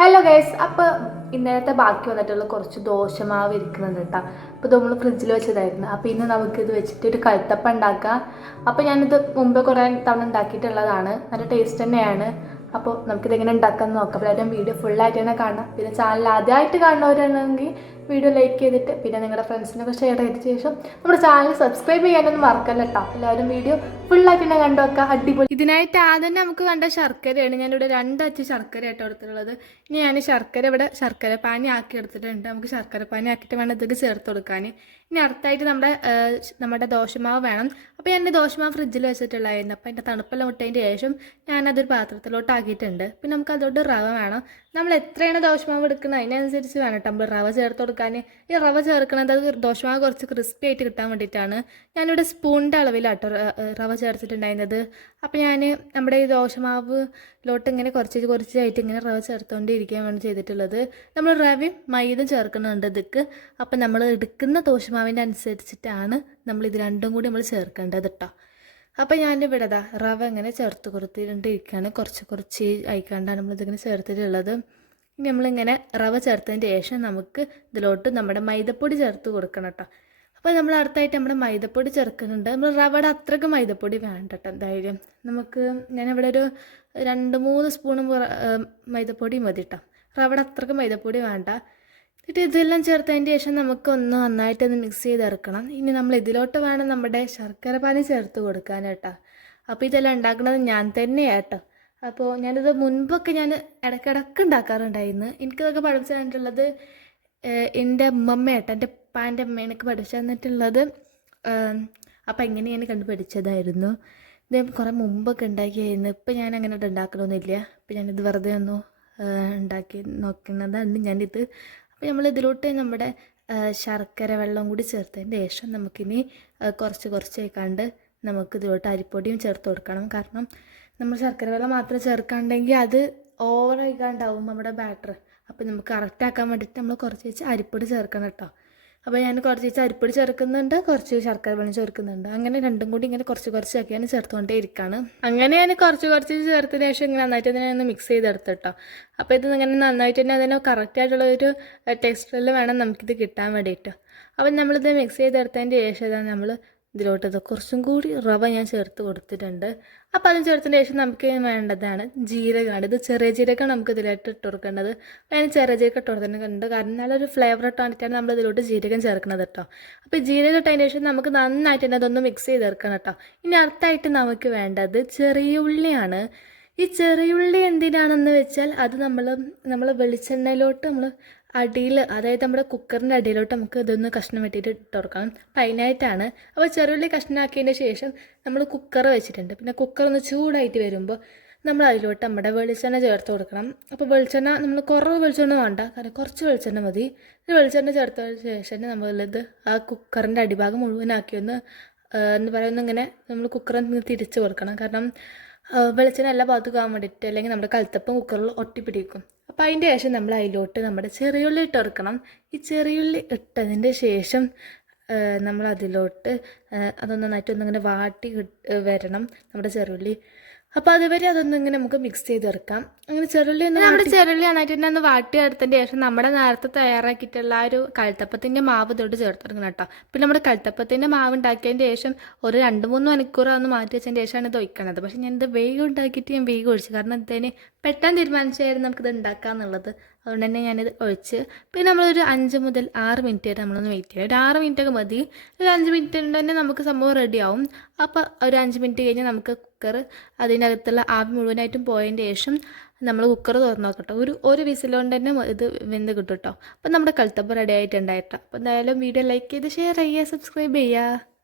Hello guys അപ്പോൾ ഇന്നലത്തെ ബാക്കി വന്നിട്ടുള്ള കുറച്ച് ദോശമാവ് ഇരിക്കുന്നുണ്ട് കേട്ടോ അപ്പോൾ ഇത് നമ്മൾ ഫ്രിഡ്ജിൽ വെച്ചതായിരുന്നു. അപ്പോൾ ഇന്ന് നമുക്ക് ഇത് വെച്ചിട്ട് ഒരു കഴുത്തപ്പം ഉണ്ടാക്കാം. അപ്പോൾ ഞാനിത് മുമ്പ് കുറേ തവണ ഉണ്ടാക്കിയിട്ടുള്ളതാണ്. നല്ല ടേസ്റ്റ് തന്നെയാണ്. അപ്പോൾ നമുക്കിത് എങ്ങനെ ഉണ്ടാക്കാമെന്ന് നോക്കാം എല്ലാവരും വീഡിയോ ഫുള്ളായിട്ട് തന്നെ കാണാം. പിന്നെ ചാനൽ ആദ്യമായിട്ട് കാണുന്നവരാണെങ്കിൽ വീഡിയോ ലൈക്ക് ചെയ്തിട്ട് പിന്നെ നിങ്ങളുടെ ഫ്രണ്ട്സിനൊക്കെ ഷെയർ ചെയ്ത ശേഷം നമ്മുടെ ചാനൽ സബ്സ്ക്രൈബ് ചെയ്യാനൊന്നും മറക്കല്ല കേട്ടോ എല്ലാവരും വീഡിയോ ഫുള്ളായിട്ട് തന്നെ കണ്ടു വെക്കാം അടിപൊളി. ഇതിനായിട്ട് ആദ്യം നമുക്ക് കണ്ട ശർക്കരയാണ് ഞാനിവിടെ രണ്ട് അച്ച് ശർക്കര ആയിട്ട് എടുത്തിട്ടുള്ളത്. ഇനി ഞാൻ ശർക്കര ഇവിടെ ശർക്കര പാനി ആക്കി എടുത്തിട്ടുണ്ട്. നമുക്ക് ശർക്കര പാനി ആക്കിയിട്ട് വേണം ഇതൊക്കെ ചേർത്ത് കൊടുക്കാൻ ഇനി അടുത്തായിട്ട് നമ്മുടെ നമ്മുടെ ദോശമാവ് വേണം. അപ്പോൾ ഞാൻ ദോശമാവ് ഫ്രിഡ്ജിൽ വെച്ചിട്ടുള്ളതായിരുന്നു. അപ്പോൾ എന്റെ തണുപ്പെല്ലാം വിട്ടതിന്റെ ശേഷം ഞാനതൊരു പാത്രത്തിലോട്ട് ആക്കിയിട്ടുണ്ട്. പിന്നെ നമുക്ക് അതുകൊണ്ട് റവ വേണം. നമ്മൾ എത്രയാണ് ദോശമാവ് എടുക്കുന്നത്? അതിനനുസരിച്ച് വേണം നമ്മൾ റവ ചേർത്ത് കൊടുക്കാൻ ഈ റവ ചേർക്കുന്നത് അത് ദോശമാവ് കുറച്ച് ക്രിസ്പി ആയിട്ട് കിട്ടാൻ വേണ്ടിയിട്ടാണ്. ഞാനിവിടെ സ്പൂണിന്റെ അളവിലാട്ടോ റവ ചേർത്തിട്ടുണ്ടായിരുന്നത്. അപ്പോൾ ഞാൻ നമ്മുടെ ഈ ദോശമാവിലോട്ട് ഇങ്ങനെ കുറച്ച് കുറച്ചായിട്ട് ഇങ്ങനെ റവ ചേർത്തുകൊണ്ടിരിക്കുകയാണ് ചെയ്തിട്ടുള്ളത്. നമ്മൾ റവയും മൈദയും ചേർക്കുന്നുണ്ട് ഇതിക്ക്. അപ്പം നമ്മൾ എടുക്കുന്ന ദോശമാവിന്റെ അനുസരിച്ചിട്ടാണ് നമ്മൾ ഇത് രണ്ടും കൂടി നമ്മൾ ചേർക്കേണ്ടത് കേട്ടോ അപ്പം ഞാനിവിടെ ദാ റവ ഇങ്ങനെ ചേർത്ത് കൊടുത്തിട്ടുണ്ടിരിക്കുകയാണ്. കുറച്ച് കുറച്ച് നമ്മൾ നമ്മളിതിങ്ങനെ ചേർത്തിട്ടുള്ളത്. ഇനി നമ്മളിങ്ങനെ റവ ചേർത്തതിന് ശേഷം നമുക്ക് ഇതിലോട്ട് നമ്മുടെ മൈദപ്പൊടി ചേർത്ത് കൊടുക്കണം കേട്ടോ അപ്പോൾ നമ്മൾ അടുത്തായിട്ട് നമ്മുടെ മൈദപ്പൊടി ചേർക്കുന്നുണ്ട്. നമ്മൾ റവയുടെ അത്രയ്ക്ക് മൈദപ്പൊടി വേണ്ട കേട്ടോ ധൈര്യം. നമുക്ക് ഞാനിവിടെ ഒരു രണ്ട് മൂന്ന് സ്പൂൺ മൈദപ്പൊടി മതി കേട്ടോ റവയുടെ അത്രയ്ക്ക് മൈദപ്പൊടി വേണ്ട. എന്നിട്ട് ഇതെല്ലാം ചേർത്തതിന് ശേഷം നമുക്ക് ഒന്ന് നന്നായിട്ട് ഒന്ന് മിക്സ് ചെയ്തെടുക്കണം ഇനി നമ്മൾ ഇതിലോട്ട് വേണം നമ്മുടെ ശർക്കര പാനി ചേർത്ത് കൊടുക്കാൻ കേട്ടോ അപ്പോൾ ഇതെല്ലാം ഉണ്ടാക്കുന്നത് ഞാൻ തന്നെയാട്ടോ അപ്പോൾ ഞാനിത് മുൻപൊക്കെ ഞാൻ ഇടയ്ക്കിടയ്ക്ക് ഉണ്ടാക്കാറുണ്ടായിരുന്നു എനിക്കിതൊക്കെ പഠിപ്പിച്ചു തന്നിട്ടുള്ളത് എന്റെ ഉമ്മമ്മയായിട്ട് എന്റെ ഉപ്പാന്റെ അമ്മ എനിക്ക് പഠിച്ചു തന്നിട്ടുള്ളത്. അപ്പം എങ്ങനെ ഞാൻ കണ്ടു പഠിച്ചതായിരുന്നു ഇത് കുറേ മുമ്പൊക്കെ ഉണ്ടാക്കിയായിരുന്നു ഇപ്പം ഞാൻ അങ്ങനെ ഉണ്ടാക്കണമെന്നില്ല അപ്പം ഞാനിത് വെറുതെ ഒന്ന് ഉണ്ടാക്കി നോക്കുന്നതാണ് ഞാനിത്. അപ്പോൾ നമ്മൾ ഇതിലോട്ട് നമ്മുടെ ശർക്കര വെള്ളം കൂടി ചേർത്തതിന്റെ ശേഷം നമുക്കിനി കുറച്ച് കുറച്ച് കണ്ട് നമുക്ക് ഇതിലോട്ട് അരിപ്പൊടിയും ചേർത്ത് കൊടുക്കണം. കാരണം നമ്മൾ ശർക്കര വെള്ളം മാത്രം ചേർക്കാണ്ടെങ്കിൽ അത് ഓവർ ഓവറായിക്കാണ്ടാവും നമ്മുടെ ബാറ്റർ അപ്പോൾ നമുക്ക് കറക്റ്റ് ആക്കാൻ വേണ്ടിയിട്ട് നമ്മൾ കുറച്ച് വെച്ച് അരിപ്പൊടി ചേർക്കണം കേട്ടോ. അപ്പോൾ ഞാൻ കുറച്ച് വെച്ച് അരിപ്പൊടി ചേർക്കുന്നുണ്ട് കുറച്ച് ശർക്കര വെള്ളം ചേർക്കുന്നുണ്ട്. അങ്ങനെ രണ്ടും കൂടി ഇങ്ങനെ കുറച്ച് കുറച്ചാക്കിയാണ് ചേർത്തുകൊണ്ടേ ഇരിക്കുകയാണ് അങ്ങനെ ഞാൻ കുറച്ച് കുറച്ച് ചേർത്തതിന് ശേഷം ഇങ്ങനെ നന്നായിട്ട് തന്നെ ഒന്ന് മിക്സ് ചെയ്തെടുത്ത് കേട്ടോ. അപ്പോൾ ഇത് ഇങ്ങനെ നന്നായിട്ട് തന്നെ അതിന് കറക്റ്റായിട്ടുള്ള ഒരു ടെക്സ്റ്ററിൽ വേണം നമുക്കിത് കിട്ടാൻ വേണ്ടിയിട്ട്. അപ്പം നമ്മളിത് മിക്സ് ചെയ്തെടുത്തതിന്റെ ശേഷം നമ്മൾ ഇതിലോട്ട് ഇത് കുറച്ചും കൂടി റവ ഞാൻ ചേർത്ത് കൊടുത്തിട്ടുണ്ട്. അപ്പോൾ അത് ചേർത്തതിന് ശേഷം നമുക്ക് വേണ്ടതാണ് ജീരകമാണ്. ഇത് ചെറിയ ജീരകം നമുക്ക് ഇതിലായിട്ട് ഇട്ട് കൊടുക്കേണ്ടത്. അതിന് ചെറിയ ജീരകം ഇട്ട് കൊടുത്തിട്ടുണ്ട്. കാരണം നല്ലൊരു ഫ്ലേവർ ഇട്ട് വേണ്ടിയിട്ടാണ് നമ്മൾ ഇതിലോട്ട് ജീരകം ചേർക്കുന്നത് കേട്ടോ. അപ്പോൾ ജീരകം ഇട്ടതിന് ശേഷം നമുക്ക് നന്നായിട്ട് തന്നെ അതൊന്ന് മിക്സ് ചെയ്ത് ചെയ്തെടുക്കണം കേട്ടോ. ഇനി അടുത്തായിട്ട് നമുക്ക് വേണ്ടത് ചെറിയ ഉള്ളിയാണ്. ഈ ചെറിയുള്ളി എന്തിനാണെന്ന് വെച്ചാൽ അത് നമ്മൾ നമ്മൾ വെളിച്ചെണ്ണയിലോട്ട് നമ്മൾ അടിയിൽ അതായത് നമ്മുടെ കുക്കറിന്റെ അടിയിലോട്ട് നമുക്ക് ഇതൊന്ന് കഷ്ണം വെട്ടിയിട്ട് ഇട്ട് കൊടുക്കണം. അപ്പോൾ ചെറുള്ളി കഷ്ണമാക്കിയതിന്റെ ശേഷം നമ്മൾ കുക്കർ വെച്ചിട്ടുണ്ട്. പിന്നെ കുക്കർ ഒന്ന് ചൂടായിട്ട് വരുമ്പോൾ നമ്മൾ അതിലോട്ട് നമ്മുടെ വെളിച്ചെണ്ണ ചേർത്ത് കൊടുക്കണം. അപ്പോൾ വെളിച്ചെണ്ണ നമ്മൾ കുറവ് വെളിച്ചെണ്ണ വേണ്ട. കാരണം കുറച്ച് വെളിച്ചെണ്ണ മതി. വെളിച്ചെണ്ണ ചേർത്തതിന് ശേഷം നമ്മളിത് ആ കുക്കറിന്റെ അടിഭാഗം മുഴുവനാക്കി ഒന്ന് എന്ന് പറയുന്ന ഇങ്ങനെ നമ്മൾ കുക്കറിൽ നിന്ന് തിരിച്ച് കൊടുക്കണം. കാരണം വെളിച്ചെണ്ണ എല്ലാ ഭാഗത്തും കാണാൻ വേണ്ടിയിട്ട് അല്ലെങ്കിൽ നമ്മുടെ കൽത്തപ്പം കുക്കറിൽ ഒട്ടിപ്പിടിക്കും. അപ്പോൾ അതിന്റെ ശേഷം നമ്മൾ അതിലോട്ട് നമ്മുടെ ചെറിയുള്ളി ഇട്ട് കൊടുക്കണം. ഈ ചെറിയുള്ളി ഇട്ടതിന്റെ ശേഷം നമ്മൾ അതിലോട്ട് അതൊന്ന് നന്നായിട്ട് ഒന്നിങ്ങനെ വാട്ടി വരണം. നമ്മുടെ ചെറുള്ളി അപ്പോൾ അതുവരെ അതൊന്നും ഇങ്ങനെ നമുക്ക് മിക്സ് ചെയ്തെടുക്കാം. അങ്ങനെ ചെറുള്ളി ഒന്ന് നമ്മുടെ ചെറുള്ളി നന്നായിട്ട് തന്നെ ഒന്ന് വാട്ടി എടുത്തതിന് ശേഷം നമ്മുടെ നേരത്തെ തയ്യാറാക്കിയിട്ടുള്ള ആ ഒരു കഴുത്തപ്പത്തിന്റെ മാവ് ഇതോട്ട് ചേർത്തെടുക്കണം കേട്ടോ. പിന്നെ നമ്മുടെ കഴുത്തപ്പത്തിന്റെ മാവ് ഉണ്ടാക്കിയതിന്റെ ശേഷം ഒരു രണ്ട് മൂന്ന് മണിക്കൂർ ഒന്ന് മാറ്റി വെച്ചതിന് ശേഷമാണ് ഇത് ഒഴിക്കണത്. പക്ഷേ ഞാനിത് വേഗം ഉണ്ടാക്കിയിട്ട് ഞാൻ വേഗം ഒഴിച്ചു. കാരണം ഇതിന് പെട്ടെന്ന് തീരുമാനിച്ചായിരുന്നു നമുക്കിത് ഉണ്ടാക്കാന്നുള്ളത്. അതുകൊണ്ട് തന്നെ ഞാനിത് ഒഴിച്ച് പിന്നെ നമ്മളൊരു അഞ്ച് മുതൽ ആറ് മിനിറ്റ് വരെ നമ്മളൊന്ന് വെയിറ്റ് ചെയ്യാം. ഒരു ആറ് മിനിറ്റ് ഒക്കെ മതി. ഒരു അഞ്ച് മിനിറ്റ് കൊണ്ട് തന്നെ നമുക്ക് സംഭവം റെഡി ആവും. അപ്പോൾ ഒരു അഞ്ച് മിനിറ്റ് കഴിഞ്ഞ് നമുക്ക് കുക്കർ അതിനകത്തുള്ള ആവി മുഴുവനായിട്ടും പോയതിന്റെ ശേഷം നമ്മൾ കുക്കർ തുറന്ന് നോക്കട്ടോ. ഒരു ഒരു വിസിലുകൊണ്ട് തന്നെ ഇത് വെന്ത് കിട്ടും കേട്ടോ അപ്പം നമ്മുടെ കളുത്തപ്പം റെഡി ആയിട്ടുണ്ടായിട്ടോ. അപ്പോൾ എന്തായാലും വീഡിയോ ലൈക്ക് ചെയ്ത് ഷെയർ ചെയ്യുക സബ്സ്ക്രൈബ് ചെയ്യുക.